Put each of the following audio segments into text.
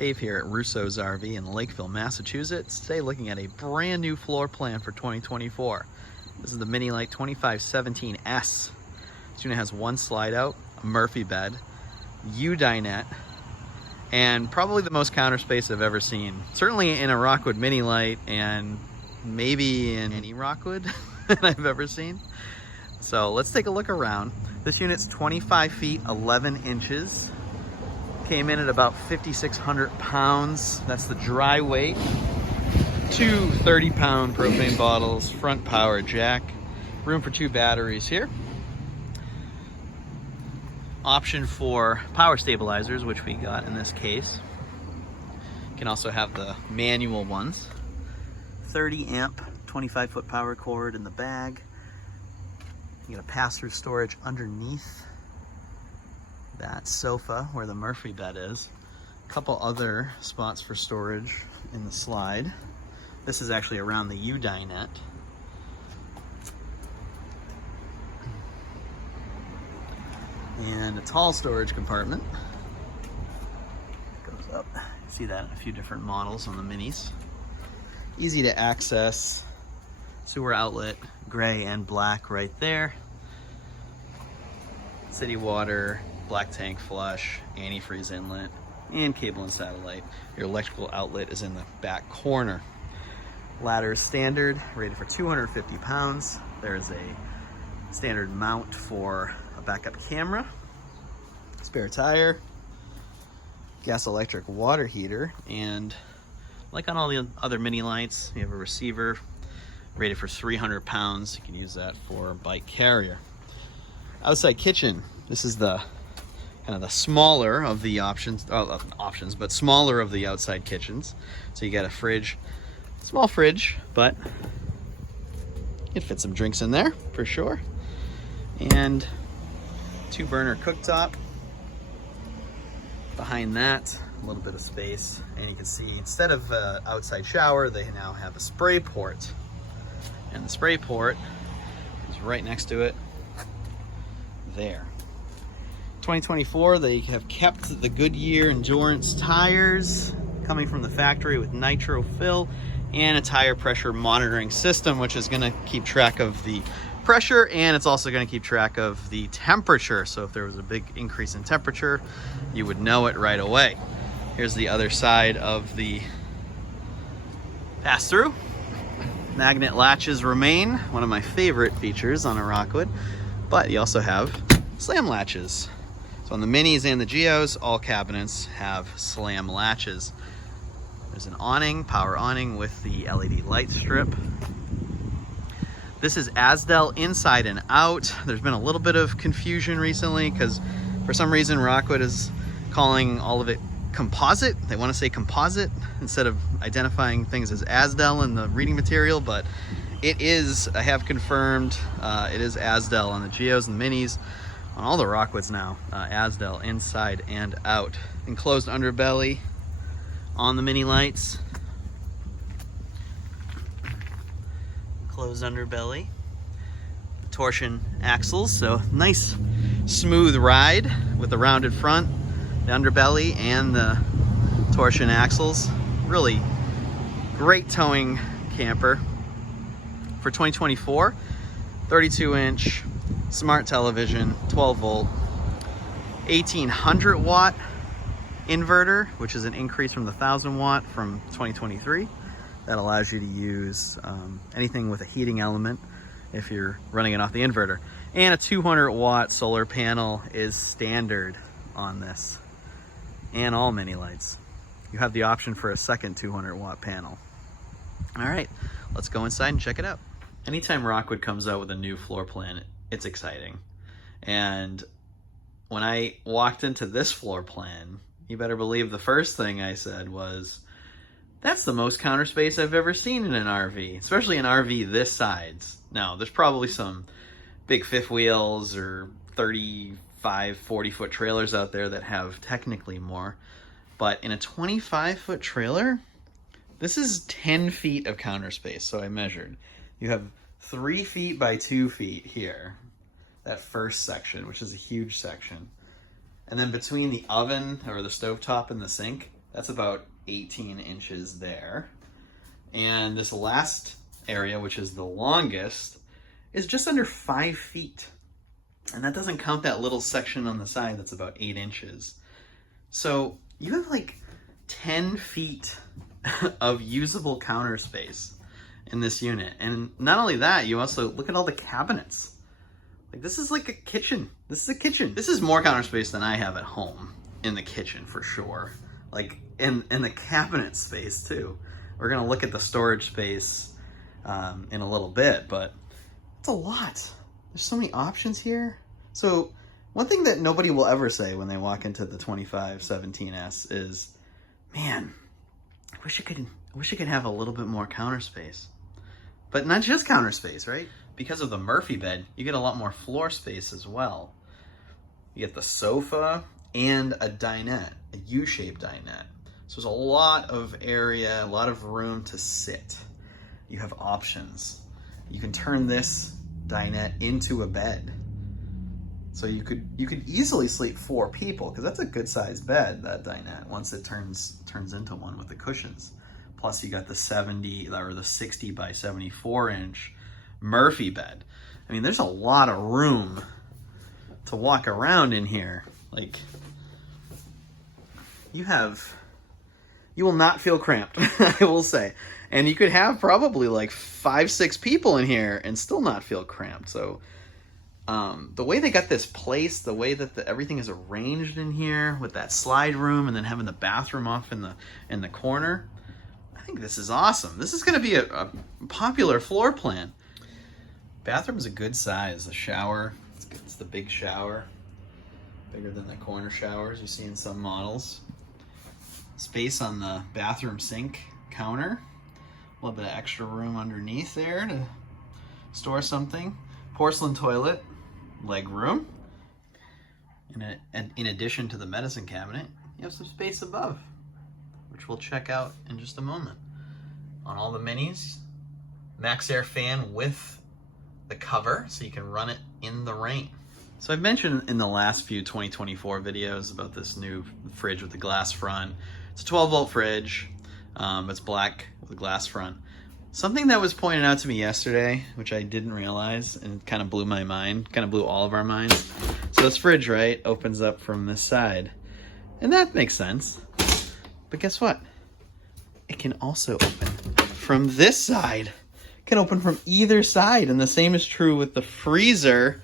Dave here at Rousseau's RV in Lakeville, Massachusetts. Today looking at a brand new floor plan for 2024. This is the Mini Lite 2517S. This unit has one slide out, a Murphy bed, dinette, and probably the most counter space I've ever seen. Certainly in a Rockwood Mini Lite and maybe in any Rockwood that I've ever seen. So let's take a look around. This unit's 25 feet, 11 inches. Came in at about 5,600 pounds. That's the dry weight. Two 30-pound propane bottles, front power jack, room for two batteries here. Option for power stabilizers, which we got in this case. You can also have the manual ones. 30 amp, 25-foot power cord in the bag. You got a pass-through storage underneath that sofa where the Murphy bed is. A couple other spots for storage in the slide. This is actually around the dinette. And a tall storage compartment. Goes up. You see that in a few different models on the minis. Easy to access. Sewer outlet, gray and black right there. City water, black tank flush, antifreeze inlet, and cable and satellite. Your electrical outlet is in the back corner. Ladder is standard, rated for 250 pounds. There's a standard mount for a backup camera, spare tire, gas electric water heater, and like on all the other Mini Lites, you have a receiver rated for 300 pounds. You can use that for a bike carrier. Outside kitchen. This is the kind of the smaller of the options, but smaller of the outside kitchens. So you got a fridge, small fridge, but you can fit some drinks in there for sure. And 2-burner cooktop. Behind that, a little bit of space. And you can see instead of an outside shower, they now have a spray port. And the spray port is right next to it there. 2024, they have kept the Goodyear Endurance tires coming from the factory with nitro fill and a tire pressure monitoring system, which is going to keep track of the pressure, and it's also going to keep track of the temperature. So if there was a big increase in temperature, you would know it right away. Here's the other side of the pass-through. Magnet latches remain, one of my favorite features on a Rockwood, but you also have slam latches. So on the Minis and the Geos, all cabinets have slam latches. There's an awning, power awning with the LED light strip. This is Asdel inside and out. There's been a little bit of confusion recently because for some reason Rockwood is calling all of it composite. They want to say composite instead of identifying things as Asdel in the reading material, but it is, I have confirmed, it is Asdel on the Geos and the Minis. On all the Rockwoods now, Asdel inside and out. Enclosed underbelly on the Mini Lites. Closed underbelly. Torsion axles, so nice smooth ride with the rounded front, the underbelly, and the torsion axles. Really great towing camper. For 2024, 32-inch smart television, 12 volt, 1800 watt inverter, which is an increase from the 1000 watt from 2023. That allows you to use anything with a heating element if you're running it off the inverter. And a 200 watt solar panel is standard on this and all Mini Lites. You have the option for a second 200 watt panel. All right, let's go inside and check it out. Anytime Rockwood comes out with a new floor plan, it's exciting. And when I walked into this floor plan, you better believe the first thing I said was, that's the most counter space I've ever seen in an RV, especially an RV this size. Now, there's probably some big fifth wheels or 35, 40-foot trailers out there that have technically more. But in a 25-foot trailer, this is 10 feet of counter space, so I measured. You have 3 feet by 2 feet here, that first section, which is a huge section. And then between the oven or the stovetop and the sink, That's about 18 inches there. And this last area, which is the longest, is just under 5 feet. And that doesn't count that little section on the side that's about 8 inches. So you have like 10 feet of usable counter space in this unit. And not only that, you also look at all the cabinets. Like, this is like a kitchen. This is a kitchen. This is more counter space than I have at home in the kitchen for sure. Like in the cabinet space too. We're gonna look at the storage space in a little bit, but it's a lot. There's so many options here. So one thing that nobody will ever say when they walk into the 2517S is, man, I wish I could have a little bit more counter space. But not just counter space, right? Because of the Murphy bed, you get a lot more floor space as well. You get the sofa and a dinette, a U-shaped dinette. So there's a lot of area, a lot of room to sit. You have options. You can turn this dinette into a bed. So you could easily sleep 4 people, because that's a good sized bed, that dinette, once it turns into one with the cushions. Plus you got the 70 or the 60 by 74 inch Murphy bed. I mean, there's a lot of room to walk around in here. Like, you will not feel cramped, I will say. And you could have probably like 5-6 people in here and still not feel cramped. So the way they got this place, the way that everything is arranged in here with that slide room and then having the bathroom off in the corner, I think this is awesome. This is going to be a popular floor plan. Bathroom is a good size. The shower, it's the big shower, bigger than the corner showers you see in some models. Space on the bathroom sink counter. A little bit of extra room underneath there to store something. Porcelain toilet, leg room. And in addition to the medicine cabinet, you have some space above, which we'll check out in just a moment. On all the minis, max air fan with the cover, so you can run it in the rain. So I've mentioned in the last few 2024 videos about this new fridge with the glass front. It's a 12-volt fridge. It's black with a glass front. Something that was pointed out to me yesterday, which I didn't realize, and kind of blew my mind, kind of blew all of our minds. So this fridge, right, opens up from this side. And that makes sense. But guess what? It can also open from this side. It can open from either side. And the same is true with the freezer.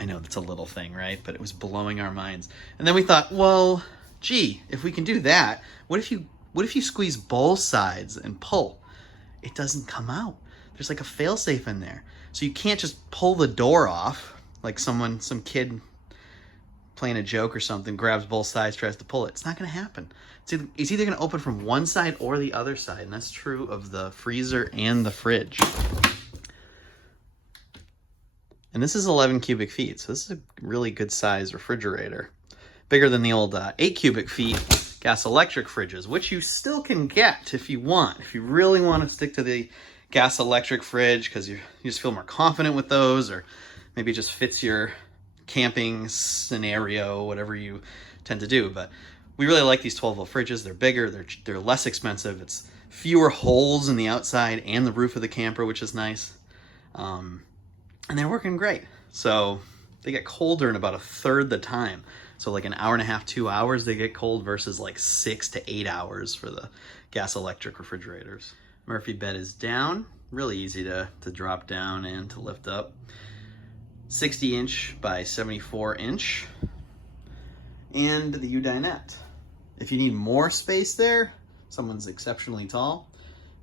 I know that's a little thing, right? But it was blowing our minds. And then we thought, well, gee, if we can do that, what if you squeeze both sides and pull? It doesn't come out. There's like a failsafe in there. So you can't just pull the door off, like some kid playing a joke or something, grabs both sides, tries to pull it. It's not gonna happen. It's either gonna open from one side or the other side, and that's true of the freezer and the fridge. And this is 11 cubic feet, so this is a really good size refrigerator. Bigger than the old 8 cubic feet gas electric fridges, which you still can get if you want. If you really want to stick to the gas electric fridge because you just feel more confident with those, or maybe it just fits your camping scenario, whatever you tend to do. But we really like these 12-volt fridges. They're bigger, they're less expensive. It's fewer holes in the outside and the roof of the camper, which is nice. And they're working great. So they get colder in about 1/3 the time. So like an hour and a half, 2 hours, they get cold versus like 6 to 8 hours for the gas electric refrigerators. Murphy bed is down, really easy to drop down and to lift up. 60 inch by 74 inch. And the U-dinette. If you need more space there, someone's exceptionally tall,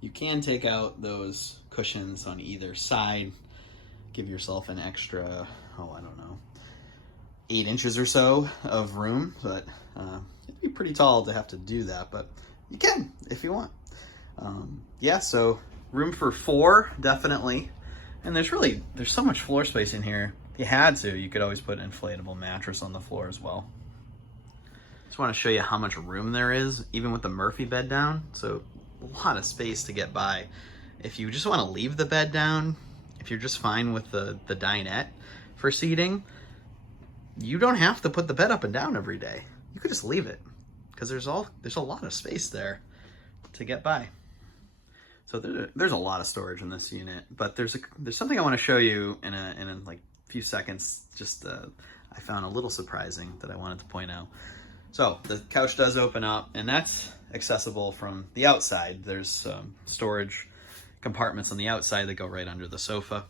you can take out those cushions on either side. Give yourself an extra, 8 inches or so of room, but it'd be pretty tall to have to do that, but you can if you want. Yeah, so room for 4, definitely. And there's so much floor space in here. If you had to, you could always put an inflatable mattress on the floor as well. Just want to show you how much room there is, even with the Murphy bed down. So a lot of space to get by. If you just want to leave the bed down, if you're just fine with the dinette for seating, you don't have to put the bed up and down every day. You could just leave it, because there's a lot of space there to get by. So there's a lot of storage in this unit, but there's something I want to show you in a like few seconds. Just I found a little surprising that I wanted to point out. So the couch does open up, and that's accessible from the outside. There's storage compartments on the outside that go right under the sofa.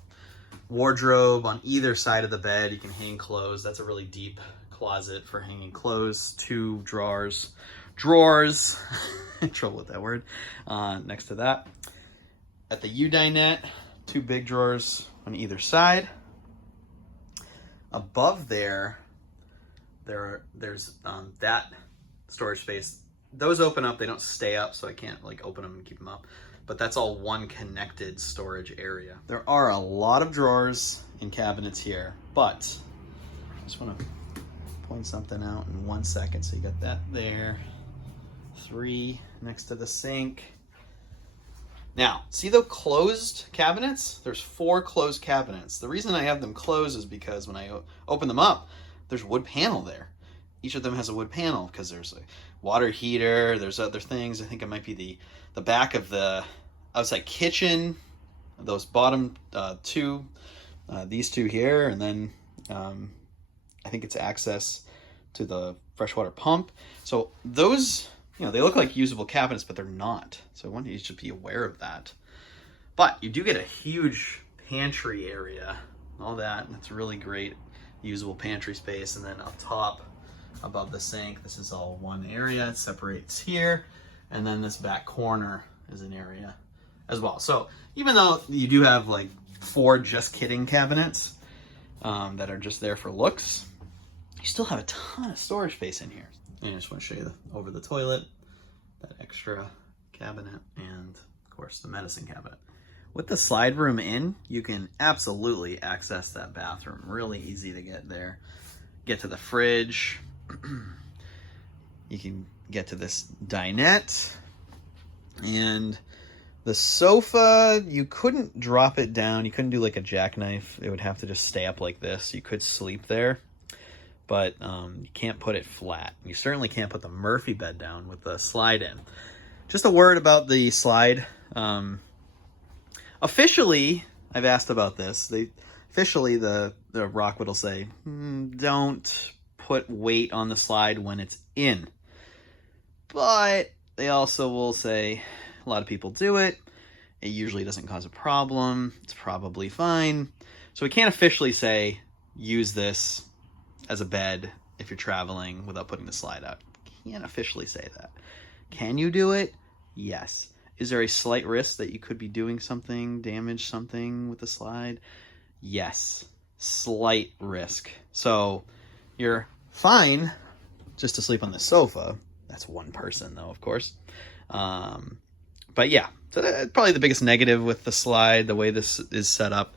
Wardrobe on either side of the bed. You can hang clothes. That's a really deep closet for hanging clothes. 2 drawers, trouble with that word, next to that. At the dinette, 2 big drawers on either side. Above there's that storage space. Those open up, they don't stay up, so I can't like open them and keep them up. But that's all one connected storage area. There are a lot of drawers and cabinets here, but I just want to point something out in 1 second. So you got that there, 3 next to the sink. Now, see the closed cabinets? There's 4 closed cabinets. The reason I have them closed is because when I open them up, there's a wood panel there. Each of them has a wood panel because there's a water heater, there's other things. I think it might be the back of the outside kitchen, those bottom 2, these 2 here, and then I think it's access to the freshwater pump. So those, they look like usable cabinets, but they're not. So I want you to be aware of that. But you do get a huge pantry area, all that, and it's really great usable pantry space. And then up top, above the sink, this is all one area. It separates here, and then this back corner is an area as well. So even though you do have like 4 just kidding cabinets that are just there for looks, you still have a ton of storage space in here. And I just want to show you over the toilet, that extra cabinet, and of course the medicine cabinet. With the slide room in, you can absolutely access that bathroom. Really easy to get there. Get to the fridge. You can get to this dinette. And the sofa, you couldn't drop it down. You couldn't do like a jackknife. It would have to just stay up like this. You could sleep there, but you can't put it flat. You certainly can't put the Murphy bed down with the slide in. Just a word about the slide. Officially, I've asked about this. Officially, the Rockwood will say, don't put weight on the slide when it's in. But they also will say, a lot of people do it. It usually doesn't cause a problem. It's probably fine. So we can't officially say, use this as a bed if you're traveling without putting the slide out. Can't officially say that. Can you do it? Yes. Is there a slight risk that you could be doing something, damage something with the slide? Yes. Slight risk. So you're fine just to sleep on the sofa. That's one person though, of course. But yeah, so that's probably the biggest negative with the slide, the way this is set up.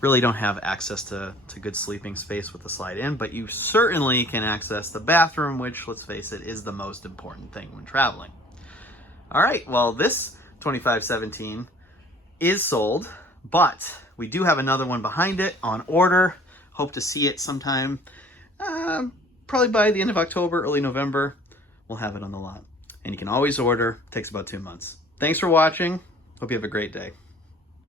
Really don't have access to good sleeping space with the slide in, but you certainly can access the bathroom, which, let's face it, is the most important thing when traveling. All right, well, this 2517 is sold, but we do have another one behind it on order. Hope to see it sometime, probably by the end of October, early November. We'll have it on the lot. And you can always order. It takes about 2 months. Thanks for watching. Hope you have a great day.